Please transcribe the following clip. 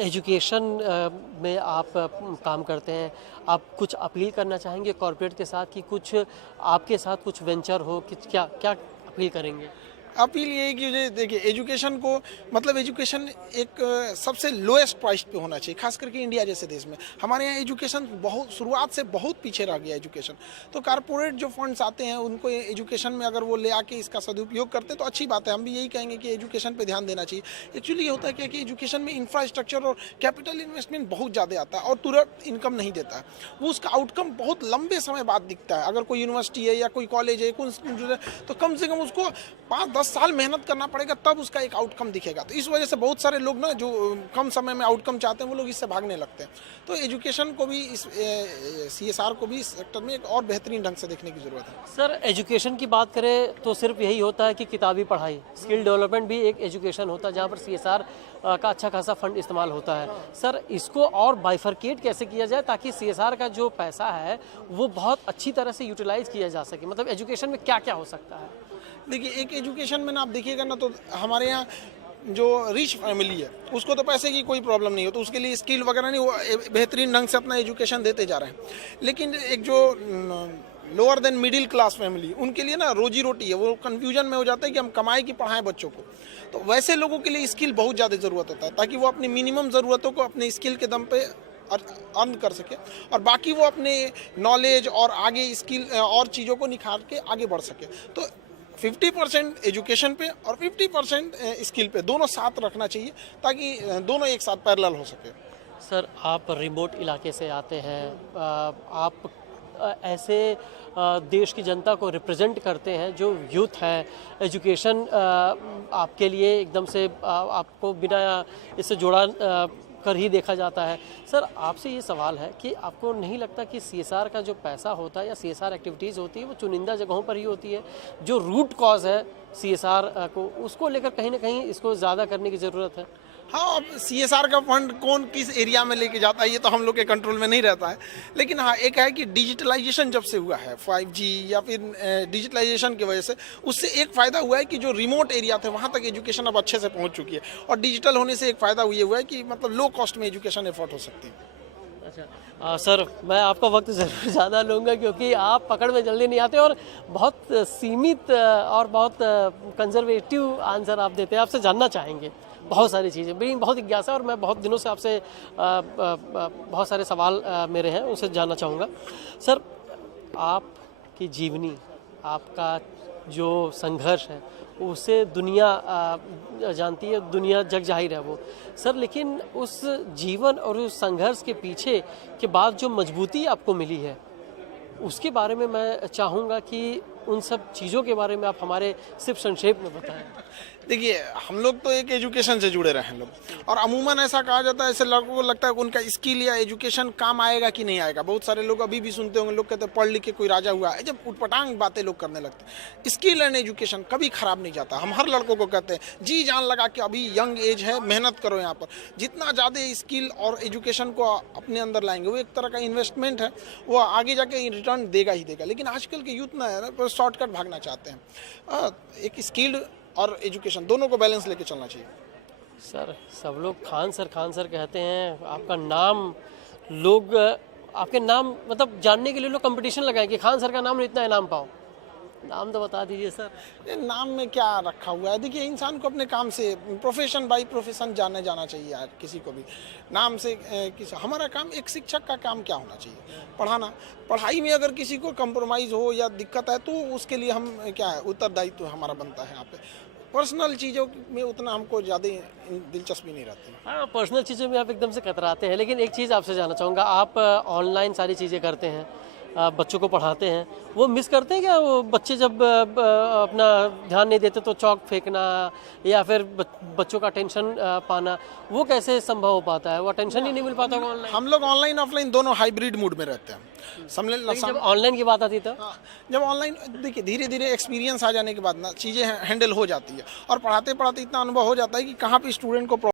Education में आप काम करते हैं, आप कुछ अपील करना चाहेंगे कॉर्पोरेट के साथ कि कुछ आपके साथ कुछ वेंचर हो कि क्या क्या अपील करेंगे? अपील ये है कि देखिए एजुकेशन को मतलब एजुकेशन एक सबसे लोएस्ट प्राइस पे होना चाहिए, खास करके इंडिया जैसे देश में। हमारे यहाँ एजुकेशन बहुत शुरुआत से बहुत पीछे रह गया एजुकेशन। तो कारपोरेट जो फंड्स आते हैं उनको एजुकेशन में अगर वो ले आके इसका सदुपयोग करते तो अच्छी बात है। हम भी यही कहेंगे कि एजुकेशन पे ध्यान देना चाहिए। एक्चुअली ये होता है क्या कि एजुकेशन में इंफ्रास्ट्रक्चर और कैपिटल इन्वेस्टमेंट बहुत ज़्यादा आता है और तुरंत इनकम नहीं देता है। वो उसका आउटकम बहुत लंबे समय बाद दिखता है। अगर कोई यूनिवर्सिटी है या कोई कॉलेज है, कोई इंस्टीट्यूट है, तो कम से कम उसको 5-10 साल मेहनत करना पड़ेगा, तब उसका एक आउटकम दिखेगा। तो इस वजह से बहुत सारे लोग ना जो कम समय में आउटकम चाहते हैं वो लोग इससे भागने लगते हैं। तो एजुकेशन को भी इस CSR को भी इस सेक्टर में एक और बेहतरीन ढंग से देखने की ज़रूरत है। सर, एजुकेशन की बात करें तो सिर्फ यही होता है कि किताबी पढ़ाई, स्किल डेवलपमेंट भी एक एजुकेशन होता है जहाँ पर CSR का अच्छा खासा फंड इस्तेमाल होता है। सर, इसको और बाइफरकेट कैसे किया जाए ताकि CSR का जो पैसा है वो बहुत अच्छी तरह से यूटिलाइज किया जा सके? मतलब एजुकेशन में क्या क्या हो सकता है? देखिए एक एजुकेशन में ना आप देखिएगा ना, तो हमारे यहाँ जो रिच फैमिली है उसको तो पैसे की कोई प्रॉब्लम नहीं हो, तो उसके लिए स्किल वगैरह नहीं, वो बेहतरीन ढंग से अपना एजुकेशन देते जा रहे हैं। लेकिन एक जो lower than middle class family, उनके लिए ना रोजी रोटी है, वो कन्फ्यूजन में हो जाता है कि हम कमाए कि पढ़ाएं बच्चों को। तो वैसे लोगों के लिए स्किल बहुत ज़्यादा ज़रूरत होता है ताकि वो अपनी मिनिमम ज़रूरतों को अपने स्किल के दम पे अर्न कर सके और बाकी वो अपने नॉलेज और आगे स्किल और चीज़ों को निखार के आगे बढ़ सके। तो 50% एजुकेशन पे और 50% स्किल पे दोनों साथ रखना चाहिए ताकि दोनों एक साथ पैरेलल हो सके। सर, आप रिमोट इलाके से आते हैं, आप ऐसे देश की जनता को रिप्रेजेंट करते हैं जो यूथ है। एजुकेशन आपके लिए एकदम से आपको बिना इससे जुड़ा कर ही देखा जाता है। सर, आपसे ये सवाल है कि आपको नहीं लगता कि CSR का जो पैसा होता है या CSR एक्टिविटीज़ होती है वो चुनिंदा जगहों पर ही होती है? जो रूट कॉज है CSR को, उसको लेकर कहीं ना कहीं इसको ज़्यादा करने की ज़रूरत है। हाँ, अब CSR का फंड कौन किस एरिया में लेके जाता है ये तो हम लोग के कंट्रोल में नहीं रहता है। लेकिन हाँ, एक है कि डिजिटलाइजेशन जब से हुआ है 5G या फिर डिजिटलाइजेशन की वजह से, उससे एक फ़ायदा हुआ है कि जो रिमोट एरिया थे वहाँ तक एजुकेशन अब अच्छे से पहुँच चुकी है। और डिजिटल होने से एक फ़ायदा ये हुआ है कि मतलब लो कॉस्ट में एजुकेशन एफोर्ड हो सकती है। अच्छा, सर, मैं आपका वक्त ज़रूर ज़्यादा लूँगा क्योंकि आप पकड़ में जल्दी नहीं आते और बहुत सीमित और बहुत कंजर्वेटिव आंसर आप देते हैं। आपसे जानना चाहेंगे बहुत सारी चीज़ें, मेरी बहुत जिज्ञासा और मैं बहुत दिनों से आपसे बहुत सारे सवाल मेरे हैं, उनसे जानना चाहूँगा। सर, आपकी जीवनी, आपका जो संघर्ष है उसे दुनिया जानती है, दुनिया जग जाहिर है वो। सर, लेकिन उस जीवन और उस संघर्ष के पीछे के बाद जो मजबूती आपको मिली है उसके बारे में मैं चाहूँगा कि उन सब चीज़ों के बारे में आप हमारे सिर्फ संक्षेप में बताएं। देखिए हम लोग तो एक एजुकेशन से जुड़े रहे हैं लोग, और अमूमन ऐसा कहा जाता है, ऐसे लोगों को लगता है कि उनका स्किल या एजुकेशन काम आएगा कि नहीं आएगा। बहुत सारे लोग अभी भी सुनते होंगे, लोग कहते हैं पढ़ लिख के कोई राजा हुआ है, जब उटपटांग बातें लोग करने लगते हैं। स्किल एंड एजुकेशन कभी खराब नहीं जाता। हम हर लड़कों को कहते हैं जी जान लगा के अभी यंग एज है, मेहनत करो। यहाँ पर जितना ज़्यादा स्किल और एजुकेशन को अपने अंदर लाएंगे वो एक तरह का इन्वेस्टमेंट है, वो आगे जाके रिटर्न देगा ही देगा। लेकिन आजकल के यूथ ना शॉर्टकट भागना चाहते हैं। एक स्किल्ड और एजुकेशन दोनों को बैलेंस लेके चलना चाहिए। सर, सब लोग खान सर कहते हैं। आपका नाम लोग आपके नाम मतलब जानने के लिए लोग कंपटीशन लगाएं कि खान सर का नाम इतना इनाम पाओ। नाम तो बता दीजिए सर। ये नाम में क्या रखा हुआ है? देखिए इंसान को अपने काम से प्रोफेशन बाय प्रोफेशन जाना चाहिए यार। किसी को भी नाम से हमारा काम, एक शिक्षक का काम क्या होना चाहिए? पढ़ाना। पढ़ाई में अगर किसी को कंप्रोमाइज़ हो या दिक्कत है तो उसके लिए हम क्या है, उत्तरदायित्व हमारा बनता है। यहाँ पे पर्सनल चीज़ों में उतना हमको ज़्यादा दिलचस्पी नहीं रहती। हाँ, पर्सनल चीज़ों में आप एकदम से कतराते हैं। लेकिन एक चीज़ आपसे जानना चाहूँगा, आप ऑनलाइन सारी चीज़ें करते हैं, बच्चों को पढ़ाते हैं, वो मिस करते हैं क्या? वो बच्चे जब अपना ध्यान नहीं देते तो चौक फेंकना या फिर बच्चों का अटेंशन पाना, वो कैसे संभव हो पाता है? वो अटेंशन ही नहीं मिल पाता ऑनलाइन? हम लोग ऑनलाइन ऑफलाइन दोनों हाइब्रिड मूड में रहते हैं। जब ऑनलाइन की बात आती तो जब ऑनलाइन देखिए धीरे धीरे एक्सपीरियंस आ जाने के बाद ना चीज़ें हैंडल हो जाती है, और पढ़ाते पढ़ाते इतना अनुभव हो जाता है कि कहाँ पे स्टूडेंट को